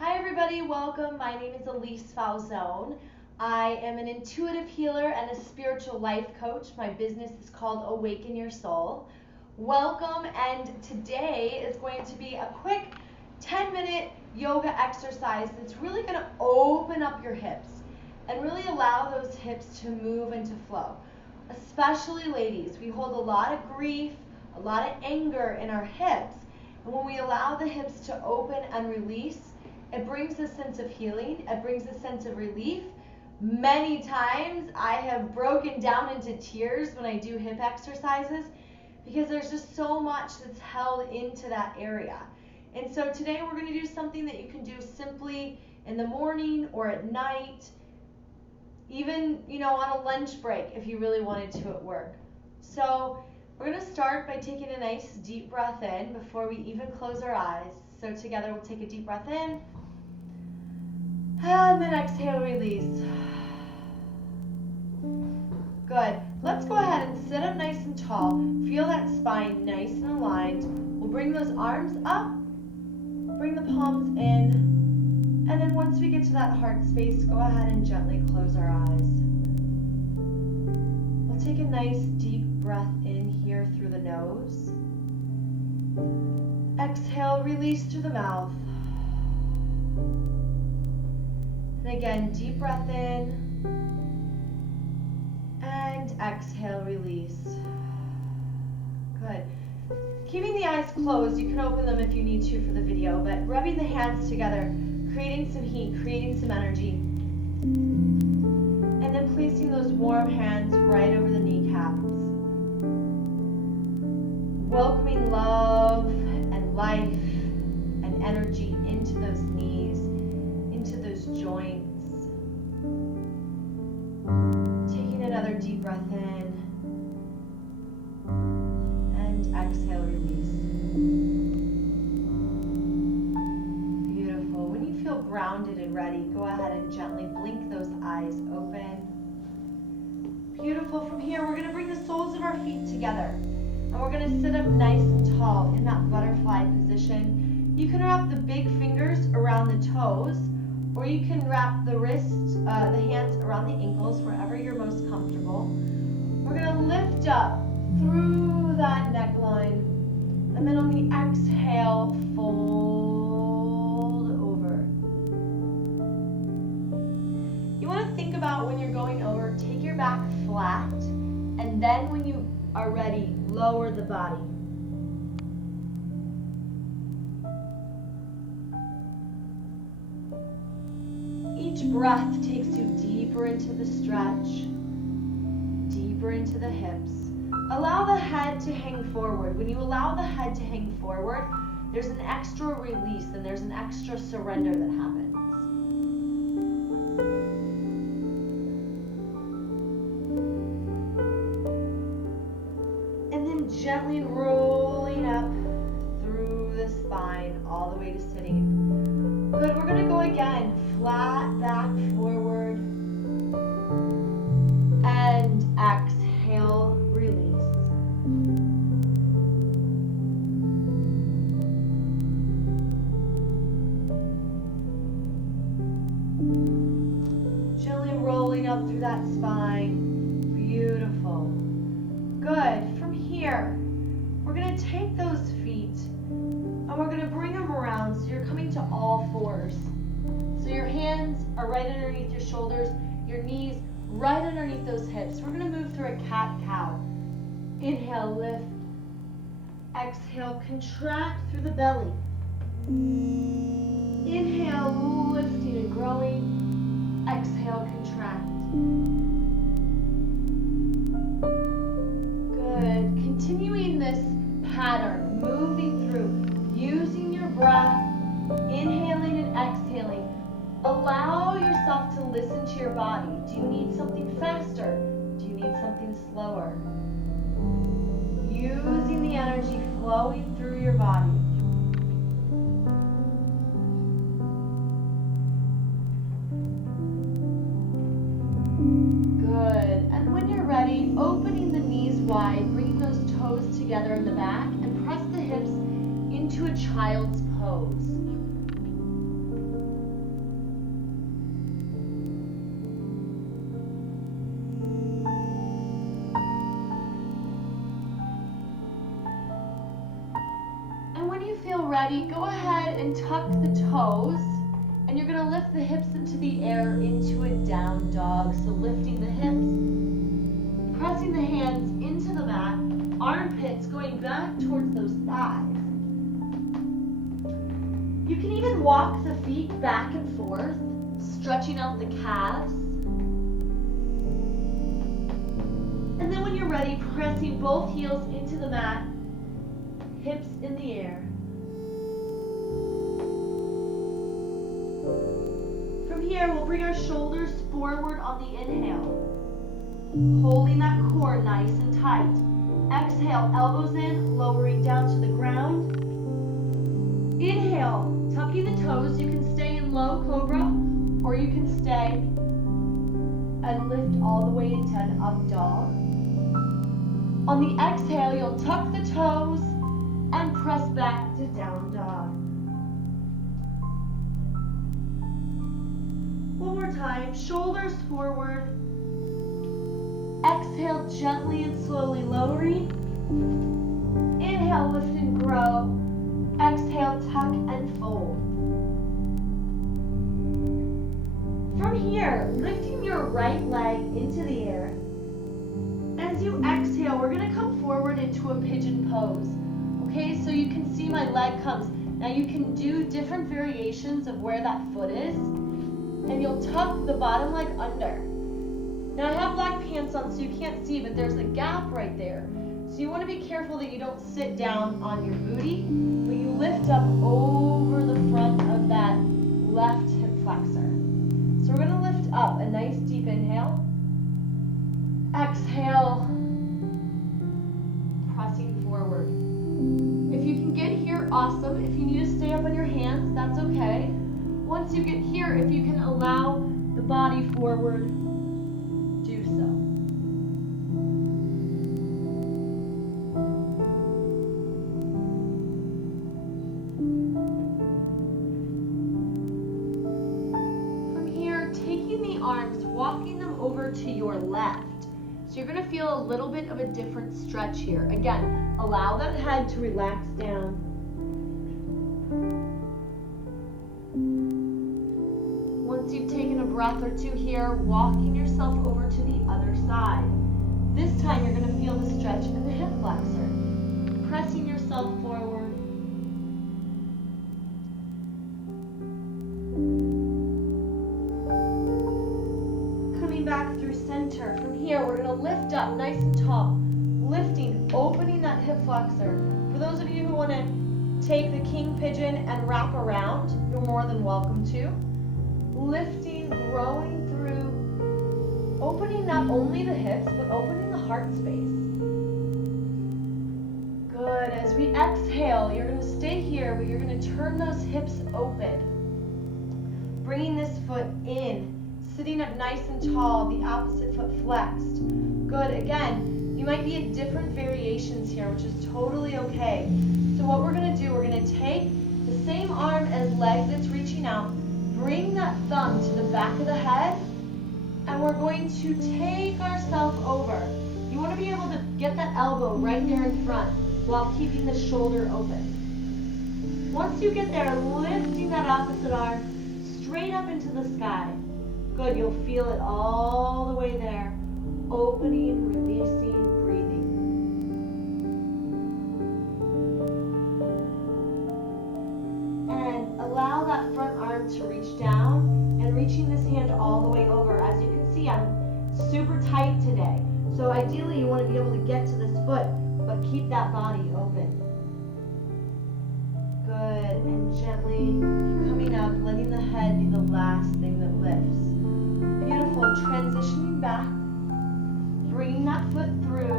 Hi everybody, welcome. My name is Elyse Falzone. I am an intuitive healer and a spiritual life coach. My business is called Awaken Your Soul. Welcome, and today is going to be a quick 10-minute yoga exercise that's really going to open up your hips and really allow those hips to move and to flow. Especially ladies, we hold a lot of grief, a lot of anger in our hips, and when we allow the hips to open and release, it brings a sense of healing. It brings a sense of relief. Many times I have broken down into tears when I do hip exercises because there's just so much that's held into that area. And so today we're going to do something that you can do simply in the morning or at night, even, on a lunch break if you really wanted to at work. So we're going to start by taking a nice deep breath in before we even close our eyes. So together we'll take a deep breath in. And then exhale, release. Good. Let's go ahead and sit up nice and tall. Feel that spine nice and aligned. We'll bring those arms up. Bring the palms in. And then once we get to that heart space, go ahead and gently close our eyes. We'll take a nice deep breath in here through the nose. Exhale, release through the mouth. And again, deep breath in, and exhale, release. Good. Keeping the eyes closed, you can open them if you need to for the video, but rubbing the hands together, creating some heat, creating some energy, and then placing those warm hands right over the kneecaps. Welcoming love and life and energy into those knees, into those joints. Taking another deep breath in and exhale, release. Beautiful. When you feel grounded and ready, go ahead and gently blink those eyes open. Beautiful. From here, we're going to bring the soles of our feet together and we're going to sit up nice and tall in that butterfly position. You can wrap the big fingers around the toes, or you can wrap the wrists, the hands around the ankles, wherever you're most comfortable. We're going to lift up through that neckline, and then on the exhale, fold over. You want to think about when you're going over, take your back flat, and then when you are ready, lower the body. Each breath takes you deeper into the stretch, deeper into the hips. Allow the head to hang forward. When you allow the head to hang forward, there's an extra release and there's an extra surrender that happens. And then gently rolling up through the spine all the way to sitting. Good, we're going to go again. Flat back forward and exhale, release. Gently rolling up through that spine. Beautiful. Good. From here, we're going to take those feet and we're going to bring them around so you're coming to all fours. So your hands are right underneath your shoulders, your knees right underneath those hips. We're going to move through a cat-cow. Inhale, lift. Exhale, contract through the belly. Inhale, lifting and growing. Exhale, contract. Good. Continuing this pattern, moving through, using your breath, inhaling and exhaling. Allow yourself to listen to your body. Do you need something faster? Do you need something slower? Using the energy flowing through your body. Good. And when you're ready, opening the knees wide, bringing those toes together in the back, and press the hips into a child's pose. and tuck the toes. And you're going to lift the hips into the air into a down dog. So lifting the hips, pressing the hands into the mat, armpits going back towards those thighs. You can even walk the feet back and forth, stretching out the calves. And then when you're ready, pressing both heels into the mat, hips in the air. From here, we'll bring our shoulders forward on the inhale, holding that core nice and tight. Exhale, elbows in, lowering down to the ground. Inhale, tucking the toes. You can stay in low cobra, or you can stay and lift all the way into an up dog. On the exhale, you'll tuck the toes and press back to down dog. One more time, shoulders forward. Exhale, gently and slowly lowering. Inhale, lift and grow. Exhale, tuck and fold. From here, lifting your right leg into the air. As you exhale, we're going to come forward into a pigeon pose. Okay, so you can see my leg comes. Now you can do different variations of where that foot is. And you'll tuck the bottom leg under. Now I have black pants on so you can't see, but there's a gap right there. So you want to be careful that you don't sit down on your booty, but you lift up over the front of that left hip flexor. So we're going to lift up, a nice deep inhale. Exhale, pressing forward. If you can get here, awesome. If you need to stay up on your hands, that's okay. Once you get here, if you can allow the body forward, do so. From here, taking the arms, walking them over to your left. So you're going to feel a little bit of a different stretch here. Again, allow that head to relax down. Once you've taken a breath or two here, walking yourself over to the other side. This time you're going to feel the stretch in the hip flexor. Pressing yourself forward. Coming back through center. From here, we're going to lift up nice and tall. Lifting, opening that hip flexor. For those of you who want to take the king pigeon and wrap around, you're more than welcome to. Lifting, growing through, opening not only the hips, but opening the heart space. Good. As we exhale, you're going to stay here, but you're going to turn those hips open. Bringing this foot in, sitting up nice and tall, the opposite foot flexed. Good. Again, you might be at different variations here, which is totally okay. So what we're going to do, we're going to take the same arm as leg that's reaching out, bring that thumb to the back of the head, and we're going to take ourselves over. You want to be able to get that elbow right there in front while keeping the shoulder open. Once you get there, lifting that opposite arm straight up into the sky. Good, you'll feel it all the way there. Opening, releasing, breathing. And allow that front arm to reach down and reaching this hand all the way over. As you can see, I'm super tight today. So ideally you want to be able to get to this foot, but keep that body open. Good, and gently coming up, letting the head be the last thing that lifts. Beautiful, transitioning back, bringing that foot through,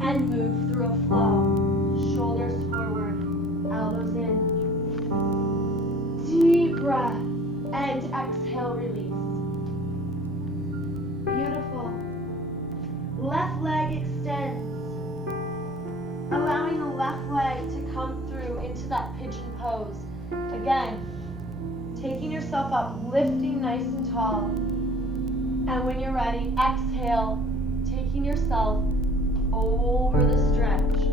and move through a flow. Shoulders forward, elbows in. Deep breath, and exhale, release. Beautiful. Left leg extends, allowing the left leg to come through into that pigeon pose. Again, taking yourself up, lifting nice and tall. And when you're ready, exhale, taking yourself over the stretch.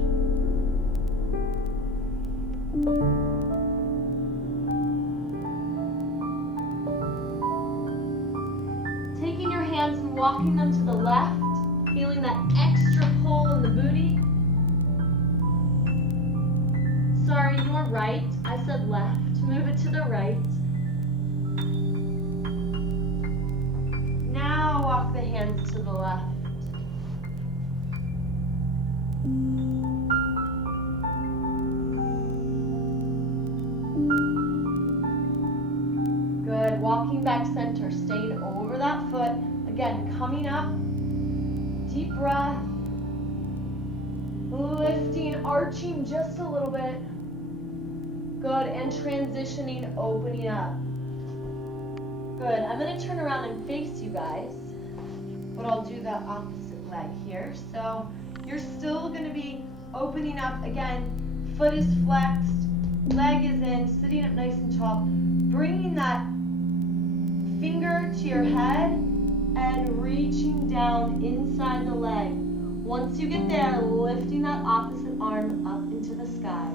walking them to the left, feeling that extra pull in the booty. Sorry, you're right. I said left. Move it to the right. Now walk the hands to the left. Good. Walking back center, staying over that foot. Again, coming up. Deep breath. Lifting, arching just a little bit. Good. And transitioning, opening up. Good. I'm going to turn around and face you guys. But I'll do the opposite leg here. So you're still going to be opening up. Again, foot is flexed. Leg is in. Sitting up nice and tall. Bringing that finger to your head and reaching down inside the leg. Once you get there, lifting that opposite arm up into the sky.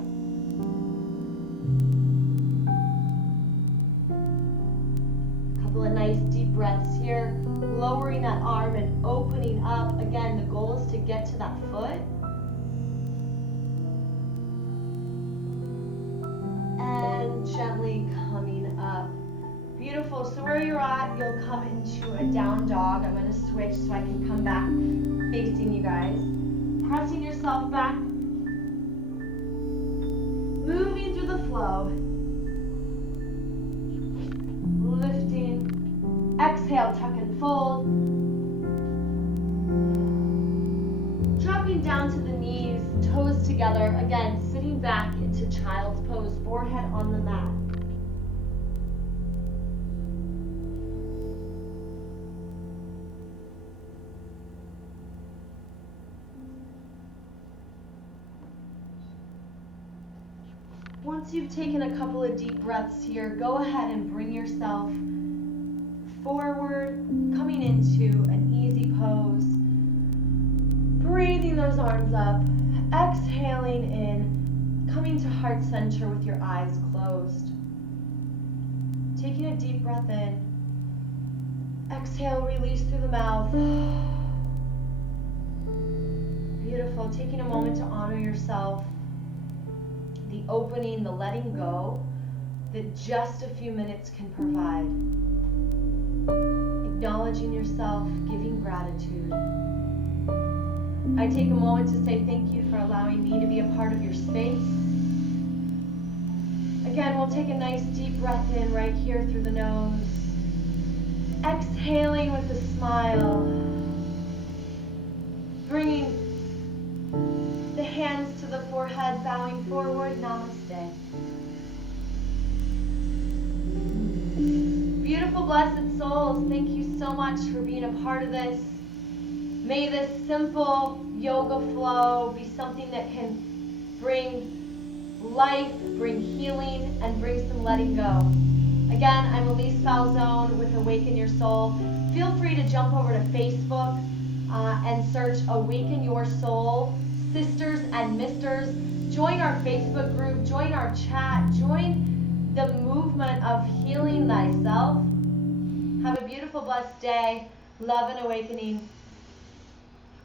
Couple of nice deep breaths here. Lowering that arm and opening up. Again, the goal is to get to that foot. And gently coming up. Beautiful. So where you're at, you'll come into a down dog. I'm going to switch so I can come back facing you guys. Pressing yourself back. Moving through the flow. Lifting. Exhale, tuck and fold. Dropping down to the knees, toes together. Again, sitting back into child's pose, forehead on the mat. Once you've taken a couple of deep breaths here, go ahead and bring yourself forward, coming into an easy pose. Breathing those arms up, exhaling in, coming to heart center with your eyes closed. Taking a deep breath in. Exhale, release through the mouth. Beautiful. Taking a moment to honor yourself. The opening, the letting go that just a few minutes can provide. Acknowledging yourself, giving gratitude. I take a moment to say thank you for allowing me to be a part of your space. Again, we'll take a nice deep breath in right here through the nose. Exhaling with a smile. Bringing the hands to the forehead, bowing forward, namaste. Beautiful, blessed souls, thank you so much for being a part of this. May this simple yoga flow be something that can bring life, bring healing, and bring some letting go. Again, I'm Elyse Falzone with Awaken Your Soul. Feel free to jump over to Facebook and search Awaken Your Soul, Sisters and Misters. Join our Facebook group, join our chat, join the movement of healing thyself. Have a beautiful, blessed day. Love and awakening.